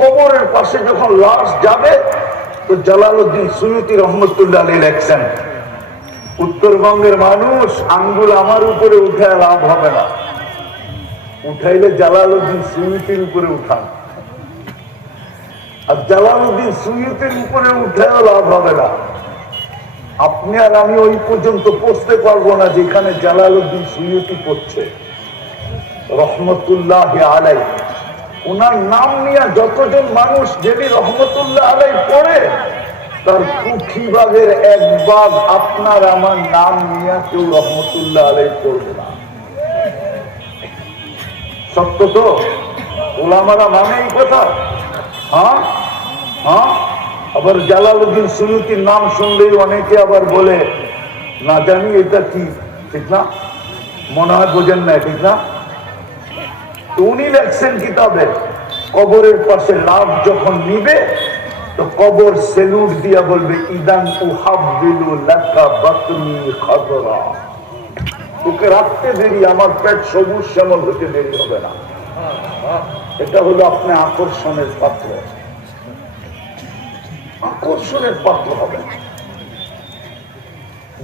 কবরের পাশে যখন লাশ যাবে তো জালালউদ্দিন সুয়ুতী রহমতুল্লাহ আলাইহি লেখছেন, উত্তরবঙ্গের মানুষ আঙ্গুল আমার উপরে উঠে লাভ হবে না, উঠাইলে জালালউদ্দিন সুয়ুতীর উপরে উঠান, আর জালালউদ্দিন সুয়ুতীর উপরে উঠেও লাভ হবে না। আপনি আর আমি ওই পর্যন্ত পৌঁছতে পারবো না যেখানে জালালউদ্দিন সুয়ুতী পড়ছে রহমতুল্লাহ আলাইহি। ওনার নাম নিয়ে যতজন মানুষ যদি রহমতুল্লাহ আলাইহি পড়ে, তার পুঁথিবাগের এক ভাগ আপনার আমার নাম নিয়ে কেউ রহমতুল্লাহ আলাইহি পড়বে না। সত্য তো? ওলামারা মানে এই কথা? হ্যাঁ হ্যাঁ। আবার জালালউদ্দিন সুয়ুতীর নাম শুনলেই অনেকে আবার বলে না জানি এটা কি, ঠিক না? মনে হয় বোঝেন না, ঠিক না? উনি লেখছেন কিতাবে, কবরের পাশে লাভ যখন নিবে তো কবর সেলুট দিয়া বলবে ইদান উহাব্বিলু লাকা বাতনি খাদরা, তোকে রাখতে দেরি, আমার পেট সবুজ শ্যামল হতে দেরি হবে না। এটা হলো আপনি আকর্ষণের পাত্র, আকর্ষণের পাত্র হবে।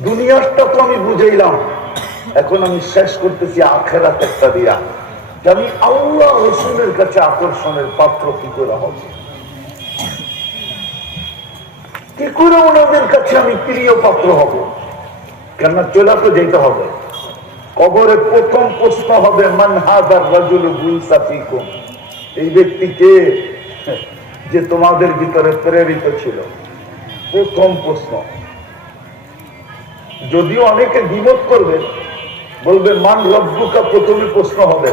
দুনিয়াটা তো আমি বুঝাইলাম, এখন আমি শেষ করতেছি আখেরাত একটা দিয়া, যে আমি আল্লাহ রসুলের কাছে আকর্ষণের পাত্র কি করে হবে, কি করে ওনাদের কাছে আমি প্রিয় পাত্র হব। কেন চলে তো যেতে হবে। কবরে প্রথম প্রশ্ন হবে মান হাযার রাজুলু বুইসা ফীকুম, এই ব্যক্তিকে যে তোমাদের ভিতরে প্রেরিত ছিল, প্রথম প্রশ্ন। যদিও অনেকে দ্বিমত করবে, বলবে মান রব্বুকা, প্রথমে প্রশ্ন হবে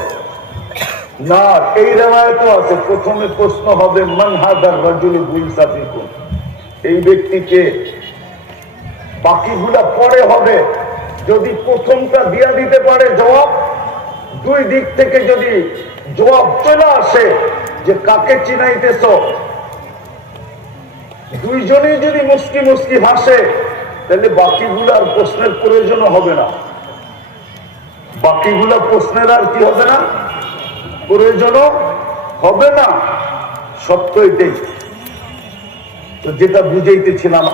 না। এই রিওয়ায়াতও আছে প্রথমে প্রশ্ন হবে মান হাযার রাজুলু বুইসা ফীকুম, এই ব্যক্তিকে। বাকিগুলা পরে হবে। যদি প্রথমটা দিয়া দিতে পারে জবাব, দুই দিক থেকে যদি জবাব চলে আসে যে কাকে চিনাইতেছ, দুইজনেই যদি মুস্কি মুস্কি হাসে, তাহলে বাকিগুলার প্রশ্নের প্রয়োজন হবে না। বাকিগুলা প্রশ্নের আর কি হবে না, প্রয়োজনও হবে না। সত্য এটাই। তো যেটা বুঝাইতেছিলাম,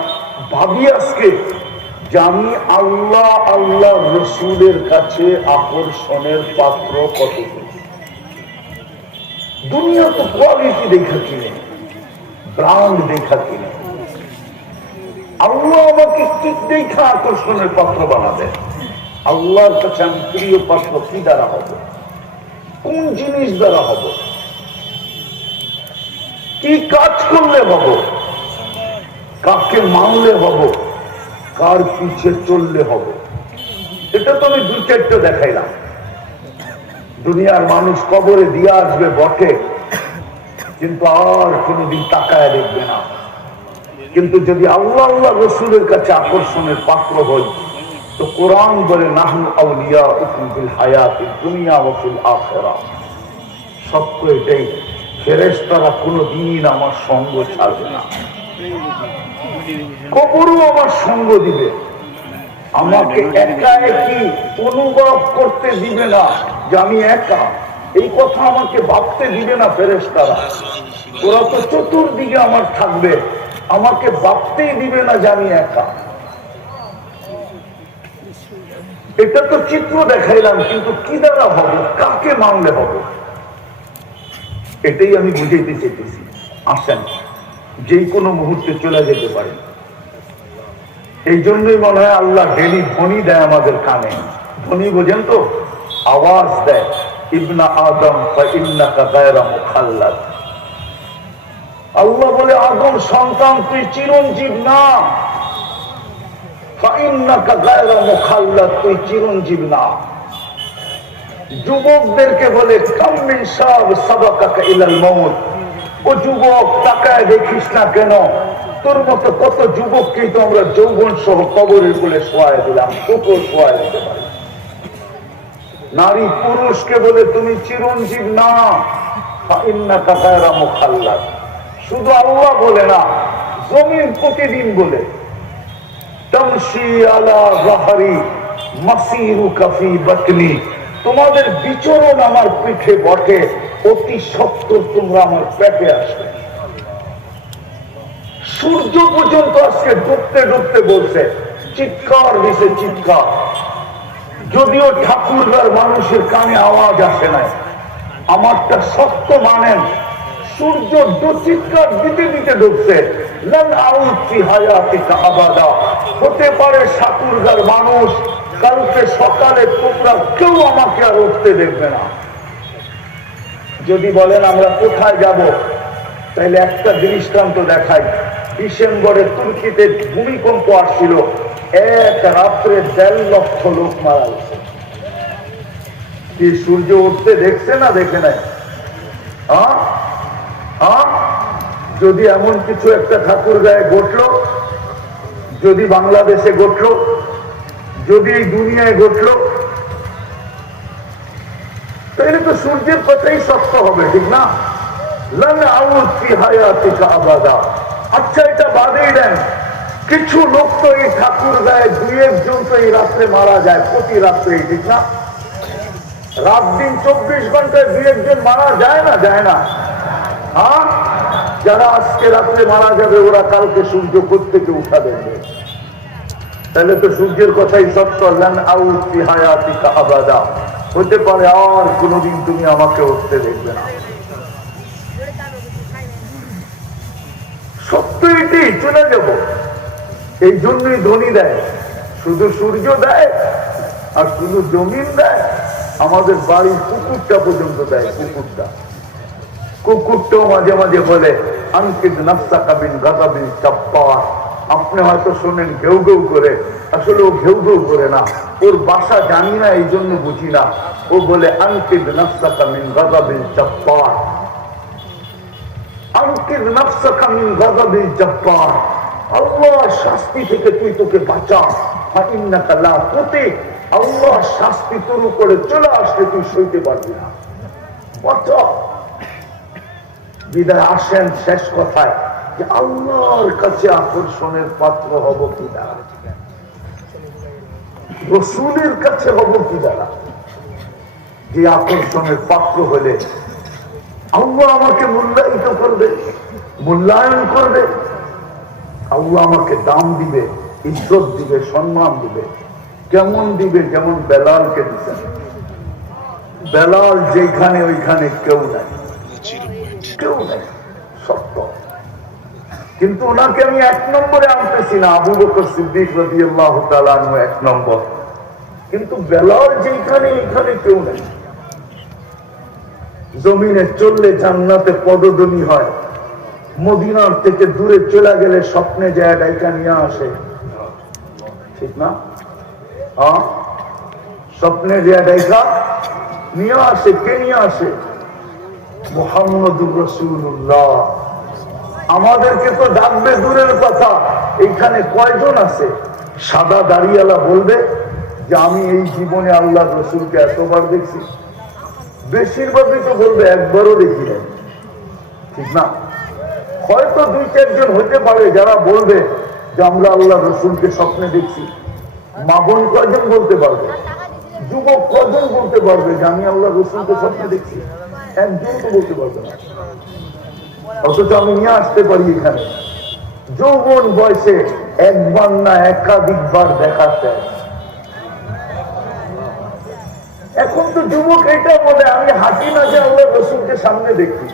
ভাবি আজকে যে আমি আল্লাহ আল্লাহ রসুলের কাছে আকর্ষণের পাত্র কত। দুনিয়া তো কোয়ালিটি দেখা কিনে, ব্রান্ড দেখা কিনে। আল্লাহ আমাকে কি দেখা আকর্ষণের পাত্র বানাবে? আল্লাহর কাছে আমি প্রিয় পাত্র কি দ্বারা হব, কোন জিনিস দ্বারা হব, কি কাজ করলে হব, কাকে মানলে হব, কার পিছে চললে হবে। এটা তো আমি দুই চারটে দেখাইলাম। দুনিয়ার মানুষ কবরে দিয়ে আসবে বটে, কিন্তু আর কোনদিন তাকায় দেখবে না। কিন্তু যদি আল্লাহ আল্লাহ রসুলের কাছে আকর্ষণের পাত্র হই, তো কোরআন বলে নাহনু আউলিয়াউকুম ফিল হায়াতিদ দুনিয়া ওয়া ফিল আখিরাহ। সত্য এটাই, ফেরেশতারা কোনদিন আমার সঙ্গ ছাড়বে না, কবরও আমার সঙ্গ দিবে। আমাকে একা একই অনুভব করতে দিবে না যে আমি একা, এই কথা আমাকে ভাবতে দিবে না ফেরেশতারা। ওরা তো চতুর্দিকে আমার থাকবে, আমাকে ভাবতেই দিবে না যে আমি একা। এটা তো চিত্র দেখাইলাম, কিন্তু কি দ্বারা হবে, কাকে মানলে হবে, এটাই আমি বুঝাইতে চেয়েছি। আসেন, যে কোনো মুহূর্তে চলে যেতে পারে। এই জন্যই মনে হয় আল্লাহ ডেলি ধ্বনি দেয় আমাদের কানে। ধ্বনি বোঝেন তো, আওয়াজ দেয়, ইবনা আদম ফাইন্নাকা গায়রা মুখাল্লাদ। আল্লাহ বলে আদম সন্তান তুই চিরঞ্জীব না, ফাইন্নাকা গায়রা মুখাল্লাদ, তুই চিরঞ্জীব না। যুবকদেরকে বলে কাম মিন শাব সাবাকাকা ইলাল মাউত, ও যুবক তাকায় দেখিস না কেন, তোর মতো কত যুবককেই তো আমরা যৌবন সহ কবরের কোলে শোয়ায় দিলাম, তোকেও শোয়ায় দিতে পারি। নারী পুরুষকে বলে তুমি চিরঞ্জীব না, ফাইন্নাকা গায়রা মুখাল্লাদ। শুধু আল্লাহ বলে না, জমিন প্রতিদিন বলে তামশি আলা যাহরি মাসিরুকা ফি বাতনি, তোমাদের বিচরণ আমার পিঠে বটে, অতি সত্বর তোমরা আমার পেটে আসবে। সূর্য পর্যন্ত আজকে ডুবতে ডুবতে বলছে, চিৎকার দিছে চিৎকার। যদিও ঠাকুরগার মানুষের কানে আওয়াজ আসে নাই, আমারটা সত্য মানেন, সূর্য চিৎকার দিতে দিতে ডুবছে। হতে পারে ঠাকুরগার মানুষ কালকে সকালে তোমরা কেউ আমাকে আর উঠতে দেখবে না। যদি বলেন আমরা কোথায় যাব, তাইলে একটা দৃষ্টান্ত দেখাই। ডিসেম্বরে তুর্কিতে ভূমিকম্প আসছিল, এক রাত্রে 1.5 লক্ষ লোক মারা গেছে। কি সূর্য উঠতে দেখছে না দেখে নাই? যদি এমন কিছু একটা ঠাকুর গায়ে ঘটলো, যদি বাংলাদেশে ঘটলো, যদি এই দুনিয়ায় ঘটলো, তাহলে তো সূর্যের কথাই সত্য হবে, ঠিক না? আচ্ছা, এটা বাদেই দেন, কিছু লোক তো এই ঠাকুর গায়ে 2-1 জন তো এই রাত্রে মারা যায় প্রতি রাত্রে, ঠিক না? রাত দিন 24 ঘন্টায় 2-1 জন মারা যায় না, যায় না? হ্যাঁ, যারা আজকে রাত্রে মারা যাবে ওরা কালকে সূর্য থেকে উঠা দেবে। তাহলে তো সূর্যের কথাই সত্য। হতে পারে আর কোনদিন তুমি আমাকে উঠতে দেখবে না। সত্য এটি, চলে যাব। এই জন্যই ধনী দেয়, শুধু সূর্য দেয় আর শুধু জমিন দেয়, আমাদের বাড়ির কুকুরটা পর্যন্ত দেয়। কুকুরটাও মাঝে মাঝে বলে আনকিদ নাফসাকা বিন গাযাবিল জাব্বার। আপনি হয়তো শোনেন ঘেউ ঘেউ করে, আসলে ও ঘেউ ঘেউ করে না, ওর বাসা জানি না, এই জন্য বুঝি না। ও বলে আনকিদ নাফসাকা মিন গাযাবিল জাব্বার, আনকিদ নাফসাকা মিন গাযাবিল জাব্বার। আল্লাহর শাস্তি থেকে তুই তোকে বাঁচা। ফাইন্নাকা লা তুতিক, আল্লাহর শাস্তি তোর উপরে চলে আসলে তুই সইতে পারবি না, বাঁচা। বিদায় আসেন শেষ কথায় যে আল্লাহর কাছে আকর্ষণের পাত্র হব কি দ্বারা, রসুলের কাছে হব কি দ্বারা? যে আকর্ষণের পাত্র হলে আল্লাহ আমাকে মূল্যায়িত করবে, মূল্যায়ন করবে, আল্লাহ আমাকে দাম দিবে, ইজ্জত দিবে, সম্মান দিবে। কেমন দিবে? যেমন বেলালকে দিতেন। বেলাল যেখানে ওইখানে কেউ নাই, কেউ নাই, সত্য। কিন্তু ওনাকে আমি 1 নম্বরে আনতেছি না, আবু বকর সিদ্দিক রাদিয়াল্লাহু তাআলা আনহু 1 নম্বর। কিন্তু বেলাল যেখানে এখানে কেউ নাই। জমিনে চললে জান্নাতে পদধ্বনি হয়, মদিনার থেকে দূরে চলে গেলে স্বপ্নে যায় ডাইকা নিয়ে আসে, ঠিক না? হ্যাঁ, স্বপ্নে যায় ডাইকা নিয়ে আসে। কে নিয়ে আসে? মুহাম্মদুর রাসূলুল্লাহ। আমাদেরকে তো ডাকবে দূরের কথা, এইখানে কয়জন আছে? সাদা দাড়িওয়ালা বলবে যে আমি এই জীবনে আল্লাহর রাসূলকে এতবার দেখছি। বেশিরভাগই তো বলবে একবারও দেখি নাই, ঠিক না? হয়তো 2-4 জন হতে পারে যারা বলবে যে আমরা আল্লাহর রাসূলকে স্বপ্নে দেখছি। মা বোন কয়জন বলতে পারবে? যুবক কয়জন বলতে পারবে যে আমি আল্লাহর রাসূলকে স্বপ্নে দেখছি? একজন তো বলতে পারবে না। অথচ আমি নিয়ে আসতে পারি এখানে যৌবন বয়সে একবার না একাধিকবার দেখাতে। এখন তো যুবক এটা বলে আমি হাঁটি না যে আল্লাহর রাসূলকে সামনে দেখি,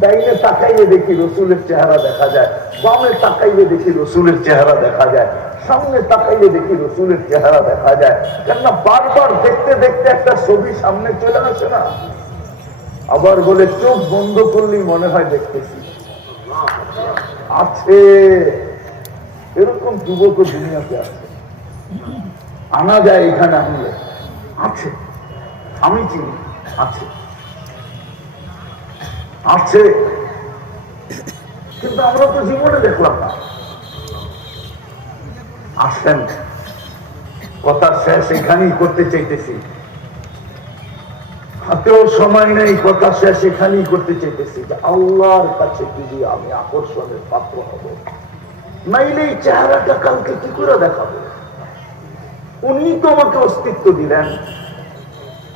ডাইনে তাকাইয়ে দেখি রসুলের চেহারা দেখা যায়, বামে তাকাইয়ে দেখি রসুলের চেহারা দেখা যায়, সামনে তাকাইয়ে দেখি রসুলের চেহারা দেখা যায়। কেননা বারবার দেখতে দেখতে একটা ছবি সামনে চলে আসে না? আবার বলে চোখ বন্ধ করলেই মনে হয় দেখতেছি। আছে, এরকম যুবক দুনিয়াতে আছে, আনা যায় এখানে আনলে আছে, আমি চিনি, আছে আছে, কিন্তু আমরা তো জীবনে দেখলাম না। আসেন, কথা শেষ এখানেই করতে চাইতেছি, হাতেও সময় নেই, কথা শেষ এখানেই করতে চাইতেছি যে আল্লাহর কাছে যদি আমি আকর্ষণের পাত্র হব, নাইলে এই চেহারাটা কালকে কি করে দেখাবো? উনি তো আমাকে অস্তিত্ব দিলেন,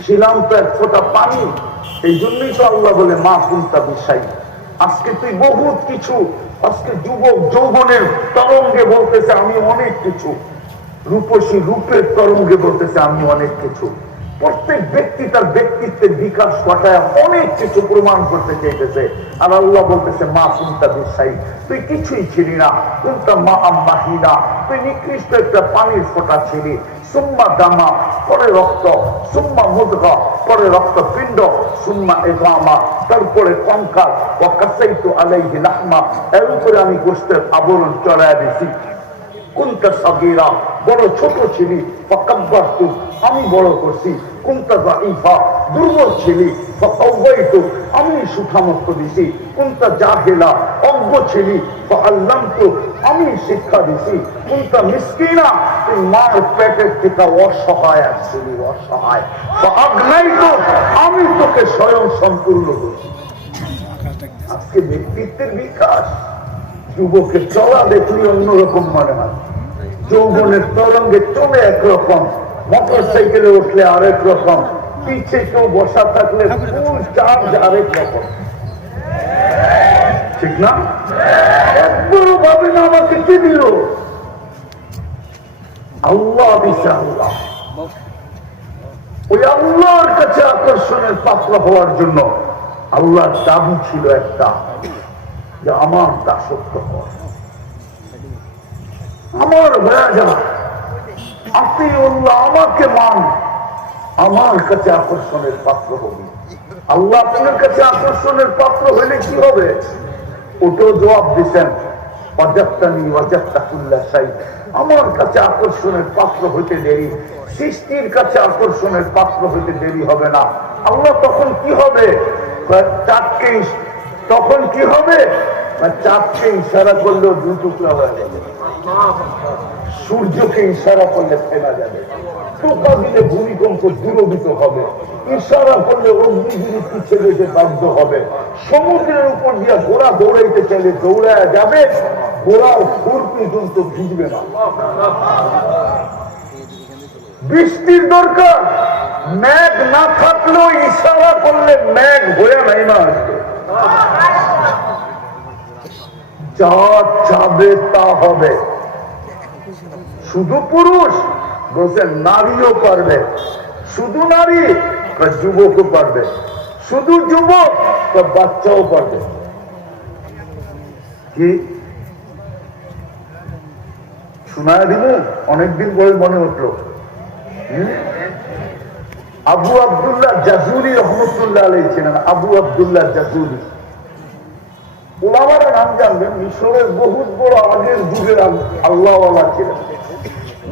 ছিলাম তো 1 ফোঁটা পানি, এই জন্যই তো আল্লাহ বলে মা কুনতা বিশাই, আজকে তুই বহুত কিছু, আজকে যুবক যৌবনের তরঙ্গে বলতেছে আমি অনেক কিছু, রূপসী রূপের তরঙ্গে বলতেছে আমি অনেক কিছু। প্রত্যেক ব্যক্তি তার ব্যক্তিত্বের বিকাশ ঘটায় অনেক কিছু প্রমাণ করতে চাইতেছে। আর আল্লাহ বলতেছে মা কুনতা বিশাই, তুই কিছুই ছিলি না, কুনতা মা আম্মাহিনা, তুই নিকৃষ্ট একটা পানির ফোঁটা ছিলি, সুম্মা দামা পরে রক্ত, সুম্মা মুদগা পরে রক্তপিণ্ড, সুম্মা ইজামা তারপরে কঙ্কাল, ওয়া কাসাইতু আলাইহি লাহমা, এর উপরে আমি গোশতের আবরণ চড়ায় দিছি। কুনতা সাগীরা, বড় ছোট ছিলি, ফাকাব্বারতু, আমি বড় করছি। কুনতা যায়ীফা, দুর্বল ছিলি, ফাকাওয়াইতু, আমি সুঠামত্ব দিছি। কুনতা জাহিলা, অজ্ঞ ছিলি, ফাআল্লামতু, আমি শিক্ষা দিছি। কুনতা মিসকিনা, তুই মার পেটের থেকে অসহায় ছিলি, অসহায়। ফাআগনাইতু, আমি তোকে স্বয়ং সম্পূর্ণ করছি। আজকে ব্যক্তিত্বের বিকাশ, যুবকের চলা দেখলি অন্যরকম মনে হয়, যৌবনের তরঙ্গে চলে একরকম, মোটর সাইকেলে উঠলে আরেক রকম, পিছে কেউ বসা থাকলে ফুল চার্জ আরেক রকম, ঠিক না? একবারও ভাবে না আমাকে কি দিল, আল্লাহ দিছে। আল্লাহ, ওই আল্লাহর কাছে আকর্ষণের পাত্র হওয়ার জন্য আল্লাহর দাবি ছিল একটা, যে আমার দাসত্ব কর, আমার হয়ে যা, আপনি আমাকে মান, আমার কাছে আকর্ষণের পাত্র হবি। আল্লাহ আপনার কাছে আকর্ষণের পাত্র হইলে কি হবে? ওটাও জবাব দিচ্ছেন, আমার কাছে আকর্ষণের পাত্র হইতে দেরি, সৃষ্টির কাছে আকর্ষণের পাত্র হইতে দেরি হবে না। আল্লাহ তখন কি হবে? চাঁদকে, তখন কি হবে? চাঁদকে ইশারা করলেও দুই টুকরা হয়ে যাবে, সূর্যকে ইশারা করলে ফেলা যাবে, টোকা দিলে ভূমিকম্প দূরভূত হবে, ইশারা করলে অগ্নিগিরি পিছিয়ে যেতে বাধ্য হবে, সমুদ্রের উপর দিয়ে ঘোড়া দৌড়াইতে চাইলে দৌড়ায় যাবে, ঘোড়ার সুর পর্যন্ত ভিজবে না। বৃষ্টির দরকার, মেঘ না থাকলেও ইশারা করলে মেঘ হয়ে নাই না আসবে। যা চাবে তা হবে। শুধু পুরুষ বলছে, নারীও পারবে, শুধু নারী যুবকও পারবে, শুধু যুবক বাচ্চাও পারবে। কি শোনায় দিব? অনেকদিন পরে মনে উঠলো, আবু আব্দুল্লাহ জাজুরি রহমতুল্লাহ আলাইহি ছিলেন। আবু আব্দুল্লাহ জাজুরি, ওলামারা নাম জানবেন, মিশরের বহুত বড় আগের যুগের আল্লাহওয়ালা ছিলেন।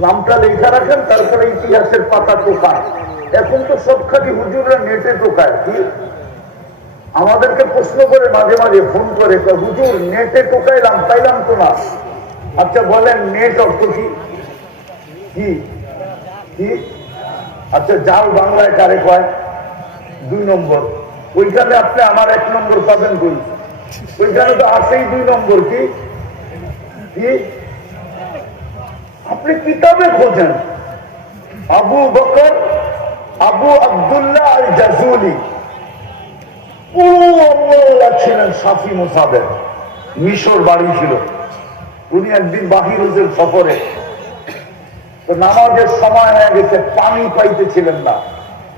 নামটা লেখা রাখেন, তারপরে ইতিহাসের পাতা টোকায়। এখন তো সব খালি হুজুররা নেটে টোকায়। কি আমাদেরকে প্রশ্ন করে মাঝে মাঝে ফোন করে, হুজুর নেটে টোকাইলাম, পাইলাম তো না। আচ্ছা বলেন, নেট অর্থ কি? কি? আচ্ছা, জাল বাংলায় কারে কয়? 2 নম্বর। ওইখানে আপনি আমার 1 নম্বর পাবেন কই? ওইখানে তো আছেই 2 নম্বর। কি আপনি কিতাবে খোঁজেন, আবু বকর আবু আব্দুল্লাহ আল জাজুলি ছিলেন, সাফি মুসাবের, মিশর বাড়ি ছিল। উনি একদিন বাহির হয়েছেন সফরে, তো নামাজের সময় হয়ে গেছে, পানি পাইতেছিলেন না,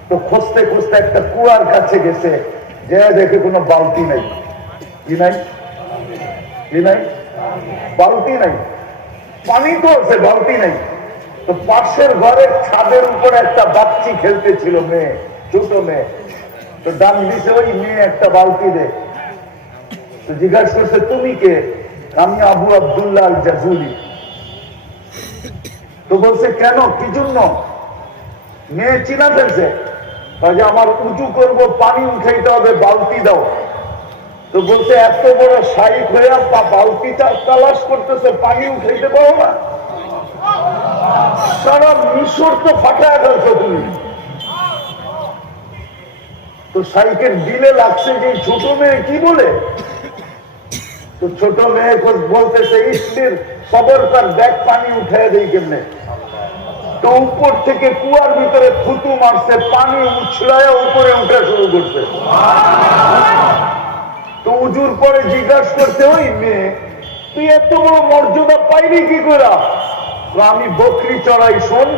তো খুঁজতে খুঁজতে একটা কুয়ার কাছে গেছে, যে দেখে কোনো বালতি নাই। কি নাই? বালতি নাই, পানি তো আছে, বালতি নাই। তো পাশের ঘরের ছাদের উপরে একটা বাচ্চি খেলতেছিল, মেয়ে, ছোট মেয়ে। তো ডান দিছে, ওই মেয়ে একটা বালতি দে। তো জিজ্ঞাসা করছে, তুমি কে? আমি আবু আব্দুল্লাহ আল জাজুলি। তো বলছে, কেন, কি জন্য? মেয়ে চিনা ফেলছে, যে আমার উঁচু করবো, পানি উঠাইতে হবে, বালতি দাও। তো বলছে, এত বড় শাইখ হয়ে বালতি তালাশ করতেছে, পানি উঠাইতে পারো না? সারা মিশর তো ফাটায় ফেলছো তুমি। তো শাইখের দিলে লাগছে যে ছোট মেয়ে কি বলে। তো ছোট মেয়ে বলতেছে, ইসলির সবর তার ব্যাগ পানি উঠাই দেই কেমনে। তো উপর থেকে কুয়ার ভিতরে থুতু মারছে, পানি উছলায় উপরে উঠা শুরু করছে। তো উজুর পরে জিজ্ঞাসা করতে, ওই মেয়ে তুই এত বড় মর্যাদা পাইলি কি করে? আমি বকরি চড়াই, শোন,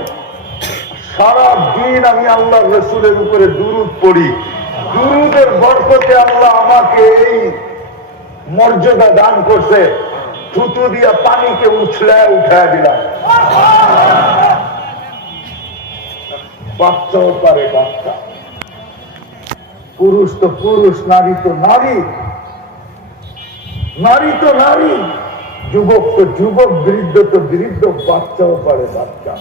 সারা দিন আমি আল্লাহ রসুলের উপরে দুরূদ পড়ি, দুরূদের বরকতে আল্লাহ আমাকে এই মর্যাদা দান করছে। থুতু দিয়া পানিকে উছলায় উঠায় দিলাম। বাচ্চাও পারে বাচ্চা, পুরুষ তো পুরুষ, নারী তো নারী, নারী তো নারী, যুবক তো যুবক, বৃদ্ধ তো বৃদ্ধ, বাচ্চাও পারে বাচ্চা,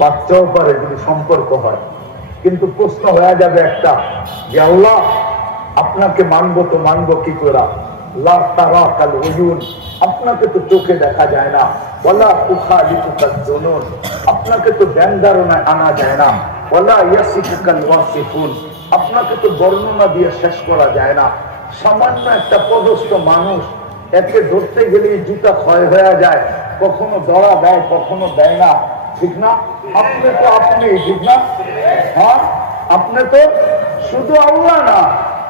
বাচ্চাও পারে যদি সম্পর্ক হয়। কিন্তু প্রশ্ন হয়ে যাবে একটা, যে আল্লাহ আপনাকে মানবো তো মানবো কি করে? লা তারা কাল উয়ুন, আপনাকে তো চোখে দেখা যায় না। ওয়ালা তুখালিকুকাল জুনুন, আপনাকে তো ধ্যান ধারণায় আনা যায় না। ওয়ালা ইয়াসিকুকাল ওয়াসিফুন, আপনাকে তো বর্ণনা দিয়ে শেষ করা যায় না। সামান্য একটা পদস্থ মানুষ, একে ধরতে গেলে জুতা ক্ষয় হয়ে যায়, কখনো দড়া দেয় কখনো দেয় না, ঠিক না? আপনি তো আপনি, ঠিক না? হ্যাঁ, আপনি তো শুধু আল্লাহ না,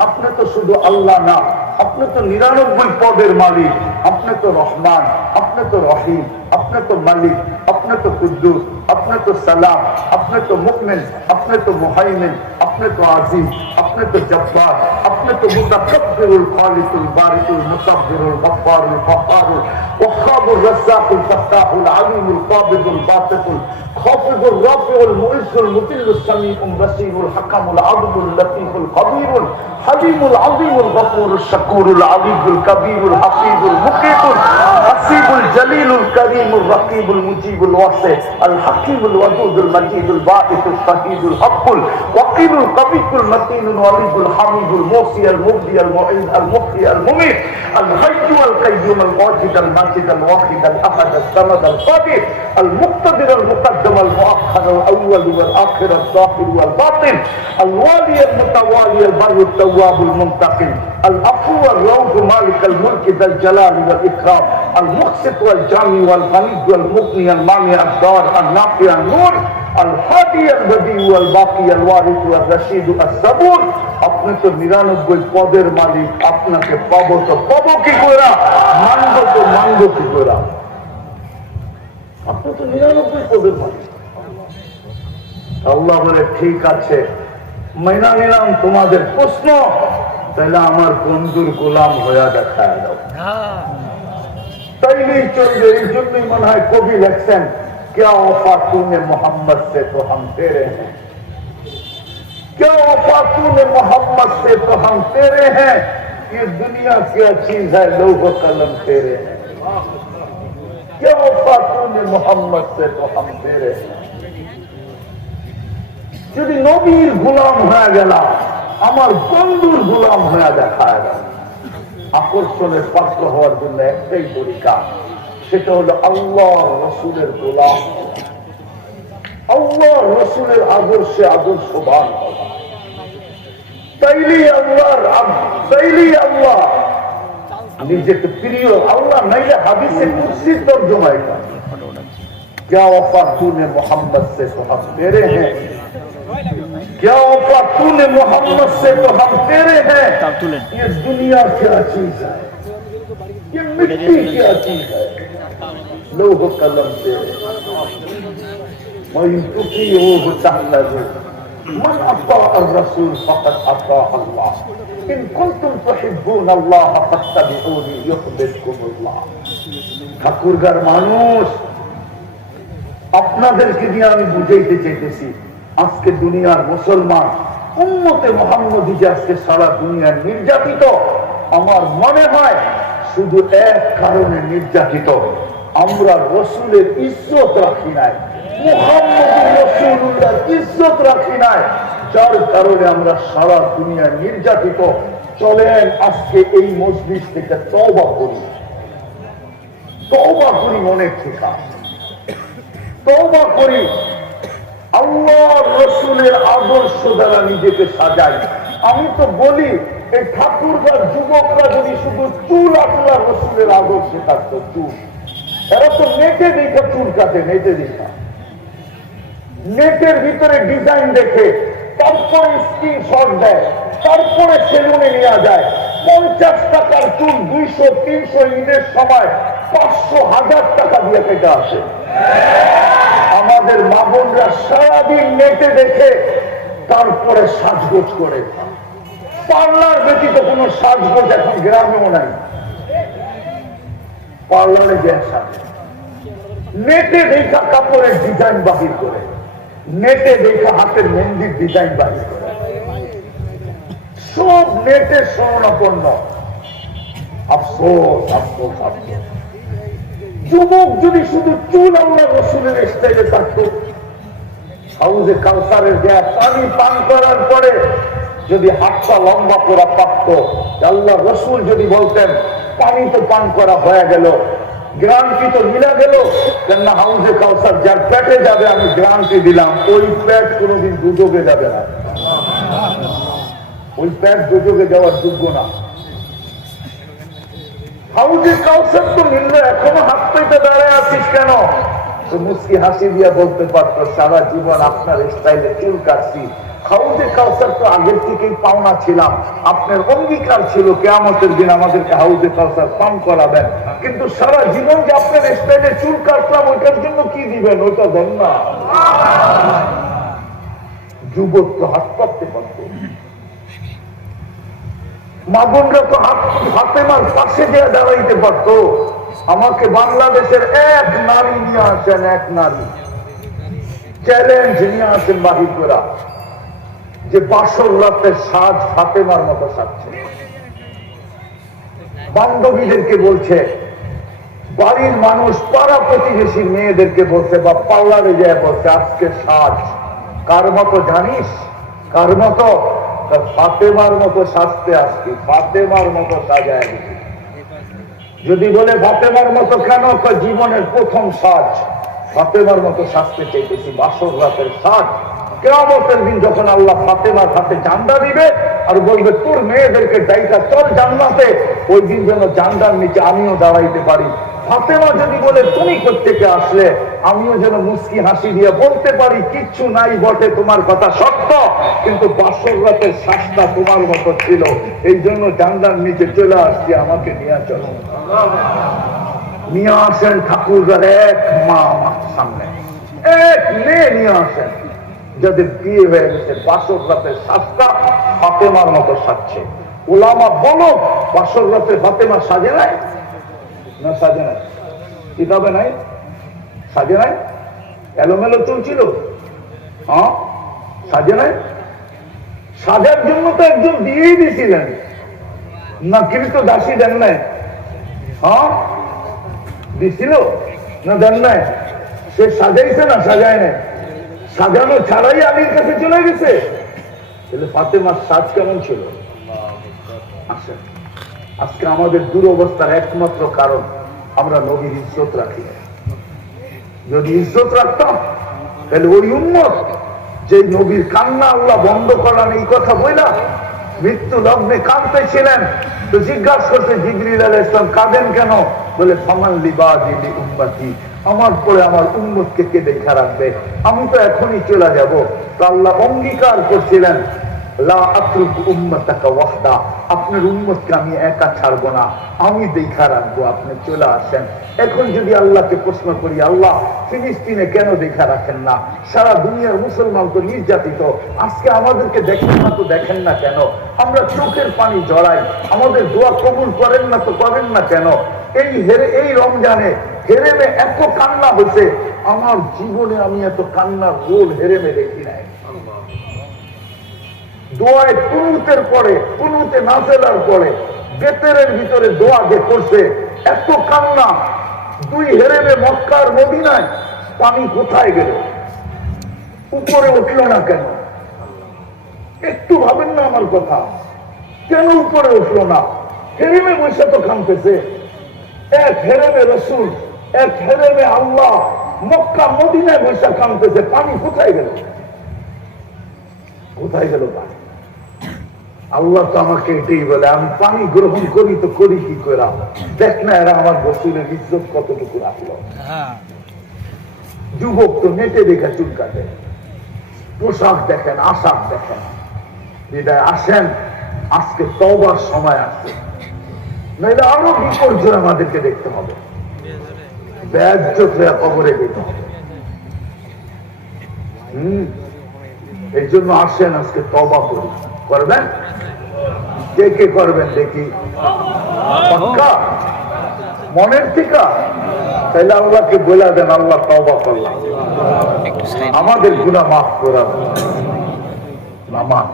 আপনি তো শুধু আল্লাহ না, আপনি তো 99 পদের মালিক, আপনি তো রহমান, আপনি তো রহিম, আপনি তো মালিক, আপনি তো কুদ্দুস, আপনি তো সালাম, আপনি তো মুকমিন, আপনি তো মুহাইমিন, আপনি তো আজিজ, আপনি তো জব্বার, আপনি তো মুতাকাব্বিরুল খালিকুল বারিকুল মুসাব্বিরুল গফফারুল ফাক্কারুল ওয়াহ্হাবুর রাজ্জাকুল ফাত্তাহুল আলিমুল কাবিদুল বাসিতুল খাফিদুর রাফিউল মুইজ্জুল মুতিল্লুস সামিউল বাসীরুল হাকামুল আদলুল লতীফুল খবীরুল হালিমুল আযীমুল গফুরুশ শাকুরুল আলিয়ুল কবীরুল হাফিজুল মুকিতুল হাসিবুল জলিলুল করিমুর রকিবুল মুজিবুল ওয়াসি আল হাকিমুল ওয়াদুদুল মজিদুল বাঈসুল শাহীদুল হকুল ওয়াকিলুল কবিকুল মতিনুল ওয়ালিদুল হামিদুল মুসি আল মুবদি আল মুঈদ আল মুহয়ি আল মুমীত আল হাইয়্যু আল কাইয়্যুম আল ওয়াজিদ আল মাজিদ আল ওয়াহিদ আল আহাদ আল সামাদ আল কাদির আল মুক্তাদির আল মুকদ্দম আল মুআখখার আল আউয়াল ওয়াল আখির আল যাহির ওয়াল বাতিন আল ওয়ালি আল মুতাওয়ালি আল বাররু আল তাওয়াব আল মুনতাকিম আল আফু ওয়াল রাউফ মালিক আল মুলক যাল জালালি ওয়াল ইকরাম আল মুকসিত ওয়াল জামি ওয়াল গনি ওয়াল মুগনি আল মানি আল দার আল নাফি আল নূর আল হাদি আল বদি ওয়াল বাকি আল ওয়ারিস ওয়াল রশিদ আল সাবুর। আপনি তো 99 পদের মালিক, আপনাকে পাবো তো পাবো কি করে? মানবো তো মানবো কি করে? আপনি তো 99 পদের মালিক। আল্লাহ বলে, ঠিক আছে, মাইনা নিলাম তোমাদের প্রশ্ন, তাহলে আমার বন্ধুর গোলাম হয়ে দেখায় দাও, তাইলেই চলবে। এই জন্যই মনে হয় কবি লেখছেন, क्या वफा तूने मोहम्मद से तो हम तेरे हैं, क्या वफा तूने मोहम्मद से तो हम तेरे हैं, ये दुनिया क्या चीज है लौह कलम तेरे हैं, क्या वफा तूने मोहम्मद से तो हम तेरे हैं। যদি নবীর গোলাম হয়ে গেলাম, আমার বন্ধুর গোলাম হয়ে দেখায় গেল। আকর্ষণের পাত্র হওয়ার জন্য একটাই তরিকা, সেটা হলো আল্লাহ রসুলের গোলাম, আল্লাহ রসুলের আদর্শে আদর্শবান হওয়া। তাইলেই আল্লাহ নিজেকে প্রিয়, আল্লাহ নাইলে হাদিসে কুরসির তরজমা এটা, क्या वफा तूने मोहम्मद से तो हम तेरे हैं, क्या वफा तूने मोहम्मद से तो हम तेरे हैं, ये दुनिया क्या चीज है, ये मिट्टी क्या चीज है, लौह कलम तेरे, मन अता الرسول فقد अता الله इन कुंतुम तुहिब्बून अल्लाह फत्तबिऊनी युहिब्बुकुम अल्लाह। ঠাকুরগার মানুষ, আপনাদেরকে দিয়ে আমি বুঝাইতে চাইতেছি, আজকে দুনিয়ার মুসলমান উম্মতে মুহাম্মদী যে আজকে সারা দুনিয়ার নির্যাতিত, আমার মনে হয় শুধু এক কারণে নির্যাতিত, আমরা রসুলের ইজ্জত রাখি নাই, মুহাম্মদুর রাসূলুল্লাহর ইজ্জত রাখি নাই, যার কারণে আমরা সারা দুনিয়া নির্যাতিত। চলেন আজকে এই মজলিস থেকে তওবা করি, তওবা করি, মনে থেকে তওবা করি, আল্লাহ রসুলের আদর্শ দ্বারা নিজেকে সাজাই। আমি তো বলি, এই ঠাকুরগার যুবকরা যদি শুধু চুল আল্লাহ রসুলের আদর্শে থাকতো, চুল, এরা তো নেটে দেখে চুল কাটে, নেটে দেখা, নেটের ভিতরে ডিজাইন দেখে তারপরে স্ক্রিনশট দেয়, তারপরে সেলুনে নেওয়া যায়। 50 টাকার চুল 200, 300 ঈদের সময় 500, 1000 টাকা দিয়ে কেটে আসে। আমাদের মা বোনরা সারাদিন নেটে দেখে তারপরে সাজগোজ করে। পার্লার ব্যতীত কোন সাজগোজ এখন গ্রামেও নাই। পার্লারে যে সাজে নেটে দেখা কাপড়ের ডিজাইন বাহির করে, নেটে দেখা হাতের মেহেন্দির ডিজাইন বাহির করে, সব নেটে স্বর্ণাপন্ন। আফসোস, আফসোস, আফসোস। যুবক যদি শুধু চুল আল্লাহ রসুলের স্টাইলে থাকতো, হাউজে কাউসারের দেয়া পানি পান করার পরে যদি হাতটা লম্বা করা পারত, আল্লাহ রসুল যদি বলতেন পানি তো পান করা হয়ে গেল, গ্রান্টি তো মিলা গেল, কেননা হাউজে কাউসার যার পেটে যাবে আমি গ্রান্টি দিলাম ওই পেট কোনোদিন দুযোগে যাবে না, ওই পেট দুযোগে যাওয়ার যোগ্য না। হাউজে কাউসার তো মিলল, এখনো হাত পেতে দাঁড়ায় আছিস কেন? তো মুস্কি হাসি দিয়া বলতে পারতো সারা জীবন আপনার স্টাইলে চুল কাটছি। হাউজে কাউসার তো আগের থেকেই পাওনা ছিলাম, আপনার অঙ্গীকার ছিল কিয়ামতের দিন আমাদেরকে হাউজে কাউসার পান করাবেন, কিন্তু সারা জীবন যে আপনার স্টাইলে চুল কাটলাম ওইটার জন্য কি দিবেন? ওইটা দেন না। যুবক তো হাত পাততে পারত, মা বোনরা তো ফাতেমার পাশে দিয়ে দাঁড়াইতে পারতো। আমাকে বাংলাদেশের এক নারী নিয়ে আসেন, এক নারী চ্যালেঞ্জ নিয়ে আসেন বাহির করা, যে বাসর রাতের সাজ ফাতেমার মতো সাজছে। বান্ধবীদেরকে বলছে, বাড়ির মানুষ পাড়া প্রতিবেশী মেয়েদেরকে বলছে বা পার্লারে যায় বলছে আজকে সাজ কার মতো জানিস? কার মতো? ফাতেমার মতো সাজতে আসছি, ফাতেমার মতো সাজায় দিচ্ছি। যদি বলে ফাতেমার মতো কেন? জীবনের প্রথম সাজ ফাতেমার মতো সাজতে চাইতেছি, বাসর রাতের সাজ। কিয়ামতের দিন যখন আল্লাহ ফাতেমার হাতে জান্ডা দিবে আর বলবে তোর মেয়েদেরকে ডাইকা চল জান্নাতে, ওই দিন যেন জান্ডার নিচে আমিও দাঁড়াইতে পারি। ফাতেমা যদি বলে তুমি কোত্থেকে আসলে, আমিও যেন মুস্কি হাসি দিয়ে বলতে পারি কিচ্ছু নাই বটে, তোমার কথা সত্য, কিন্তু বাসর রাতের শ্বাসটা তোমার মতো ছিল, এই জন্য জান্ডার নিচে চলে আসছি, আমাকে নিয়ে চলো। নিয়ে আসেন ঠাকুরগার এক মা আমার সামনে, এক মেয়ে নিয়ে আসেন যাদের বিয়ে হয়ে গেছে, বাসর রাতের শ্বাসটা ফাতেমার মতো সাজছে। ওলামা বলো বাসর রাতে ফাতেমা সাজে নাই? না সাজে নাই, কিতাবে নাই, সাজে নাই, এলোমেলো চলছিল, হ্যাঁ সাজে নাই। সাজার জন্য তো একজন দিয়েই দিয়েছিলেন না, কিন্তু দাসী দেন নাই, হ্যাঁ দিছিল না, দেন নাই। সে সাজাইছে না সাজায় নাই, সাজানো ছাড়াই আলীর কাছে চলে গেছে। তাহলে ফাতেমার সাজ কেমন ছিল? আসেন, আজকে আমাদের দুরবস্থার একমাত্র কারণ আমরা নবীর ইজ্জত রাখি। যদি ইজ্জত রাখতাম তাহলে ওই উম্মত যে নবীর কান্না আল্লাহ বন্ধ করান এই কথা বইলা মৃত্যু লগ্নে কাঁদতেছিলেন, তো জিজ্ঞাসা করছে জিবরিল আলাইহিস সালাম কাঁদেন কেন? বলে ফামান লিবাদি উম্মতি, আমার পরে আমার উম্মতকে কে দেখা রাখবে? আমি তো এখনই চলে যাব। তো আল্লাহ অঙ্গীকার করছিলেন লা আতরুকু উম্মাতাকা ওয়াহদা, আপনার উম্মতকে আমি একা ছাড়বো না, আমি দেখা রাখবো, আপনি চলে আসেন। এখন যদি আল্লাহকে প্রশ্ন করি, আল্লাহ ফিলিস্তিনে কেন দেখা রাখেন না? সারা দুনিয়ার মুসলমান তো নির্যাতিত, আজকে আমাদেরকে দেখেন না, তো দেখেন না কেন? আমরা চোখের পানি জড়াই, আমাদের দোয়া কবুল করেন না তো করেন না কেন? এই রমজানে হেরেমে এত কান্না হয়েছে, আমার জীবনে আমি এত কান্নার রোল হেরেমে দেখি নাই। দোয়ায় কুনুতের পরে, কুনুতে নাজেলার পরে বেতেরের ভিতরে দোয়া যে করছে, এত কান্না। দুই হেরেমে মক্কার মদিনায় পানি কোথায় গেল? উপরে উঠল না কেন? একটু ভাবেন না আমার কথা, কেন উপরে উঠলো না? হেরেমে বসে তো কাঁদতেছে। এক হেরেমে রসুল, এক হেরেমে আল্লাহ, মক্কা মদিনায় বসে কাঁদতেছে, পানি কোথায় গেল? কোথায় গেল পানি? আল্লাহ তো আমাকে এটাই বলে, আমি পানি গ্রহণ করি তো করি কি করে? দেখ না এরা আমার রসুলের ইজ্জত কতটুকু রাখলো। যুবক তো নেটে দেখে চুল কাটে, পোশাক দেখেন, আশাক দেখেন, বিদায় আসেন, আজকে তওবার সময় আছে, নাহলে আরো বিপর্যয় আমাদেরকে দেখতে হবে, বেজ্জত হয়ে কবরে যেতে হবে। এই জন্য আসেন আজকে তওবা করি। করবেন? কে কে করবেন দেখি? পাক্কা মনের থেকে? তাহলে আল্লাহকে বলে দেন, আল্লাহ তওবা করলাম, আমাদের গুনাহ মাফ করে দেন। নামাজ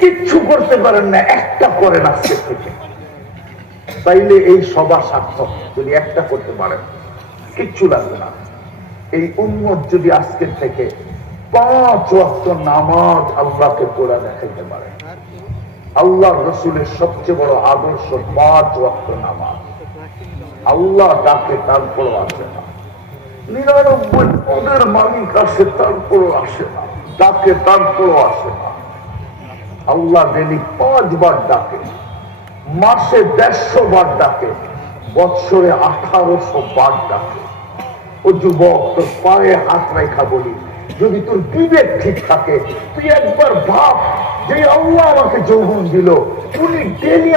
কিচ্ছু করতে পারেন না, একটা করেন আজকে থেকে, তাইলে এই সভা সার্থক। যদি একটা করতে পারেন, কিচ্ছু লাগবে না। এই উম্মত যদি আজকের থেকে 5 ওয়াক্ত নামাজ আল্লাহকে পড়া দেখাইতে পারে, আল্লাহ রসুলের সবচেয়ে বড় আদর্শ 5 ওয়াক্ত নামাজ। আল্লাহ ডাকে তারপরও আসে না, 99 পদের মালিক আসে তারপরও আসে না, ডাকে তারপরও আসে না। আল্লাহ ডেলি 5 বার ডাকে, মাসে 150 বার ডাকে, বৎসরে 1800 বার ডাকে। ও যুবক, তোর পায়ে হাত রেখা বলি, যদি তোর বিবেক ঠিক থাকে, তুই একবার ভাব যে আল্লাহ আমাকে যৌবন দিল, উনি ডেলি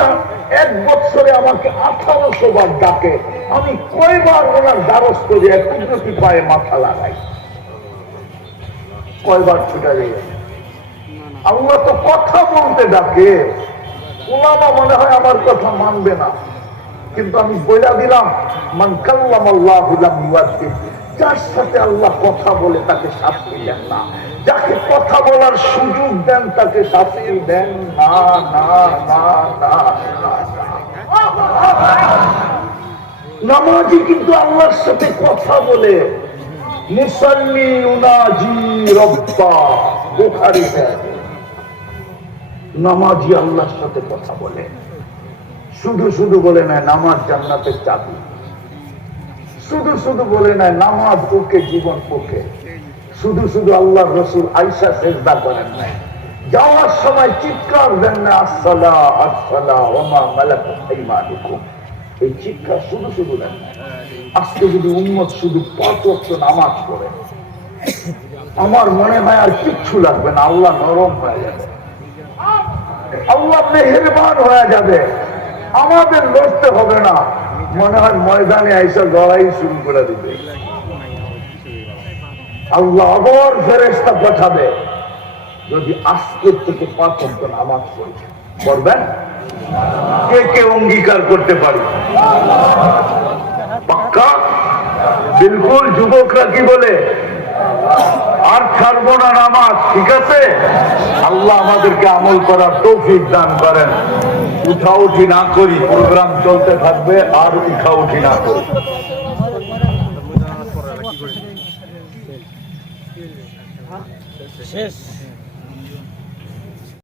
1 বৎসরে আমাকে 1800 বার ডাকে, আমি কয়বার ওনার দ্বারস্থ যে কুদরতি পায়ে মাথা লাগাই, কয়বার ছুটা যায়। আল্লাহ তো কথা বলতে ডাকে। উলামা মনে হয় আমার কথা মানবে না, কিন্তু আমি বইলা দিলাম, মান কাল্লামাল্লাহু লাম ইউআদ্দিব, যার সাথে আল্লাহ কথা বলে তাকে শাস্তি দেন না, যাকে কথা বলার সুযোগ দেন তাকে শাস্তি দেন না। না না না না, নামাজি কিন্তু আল্লাহর সাথে কথা বলে। মুসাল্লি উনাজি রব্বা, বুখারী। নামাজি আল্লাহর সাথে কথা বলে, শুধু শুধু বলে না নামাজ জান্নাতের চাবি, শুধু শুধু বলে না নামাজ ওকে জীবন পক্ষে, শুধু শুধু আল্লাহ রসুল আয়েশা সেজদা করেন নাই, যাওয়ার সময় চিৎকার দেন না আসসালা আসসালা ওয়া মা মালাকাত আইমানুকুম, এই চিৎকার শুধু শুধু দেন না। আজকে যদি উম্মত শুধু 5 ওয়াক্ত নামাজ পড়ে, আমার মনে হয় আর কিচ্ছু লাগবে না, আল্লাহ নরম হয়ে যাবে, আল্লাহ মেহেরবান হয়ে যাবে, আমাদের লড়তে হবে না। মনে হয় ময়দানে আইসা লড়াই শুরু করে দিবে, আল্লাহ আবার ফেরেশতা পাঠাবে। যদি আজকের থেকে 5 ওয়াক্ত নামাজ পড়ি, করবেন? কে কে অঙ্গীকার করতে পারি? পাক্কা? বিলকুল। যুবকরা কি বলে? আর ছাড়বো না নামাজ, ঠিক আছে? আল্লাহ আমাদেরকে আমল করার তৌফিক দান করেন। উঠাউঠি না করি, প্রোগ্রাম চলতে থাকবে, আর উঠাউঠি না করি। শেষ।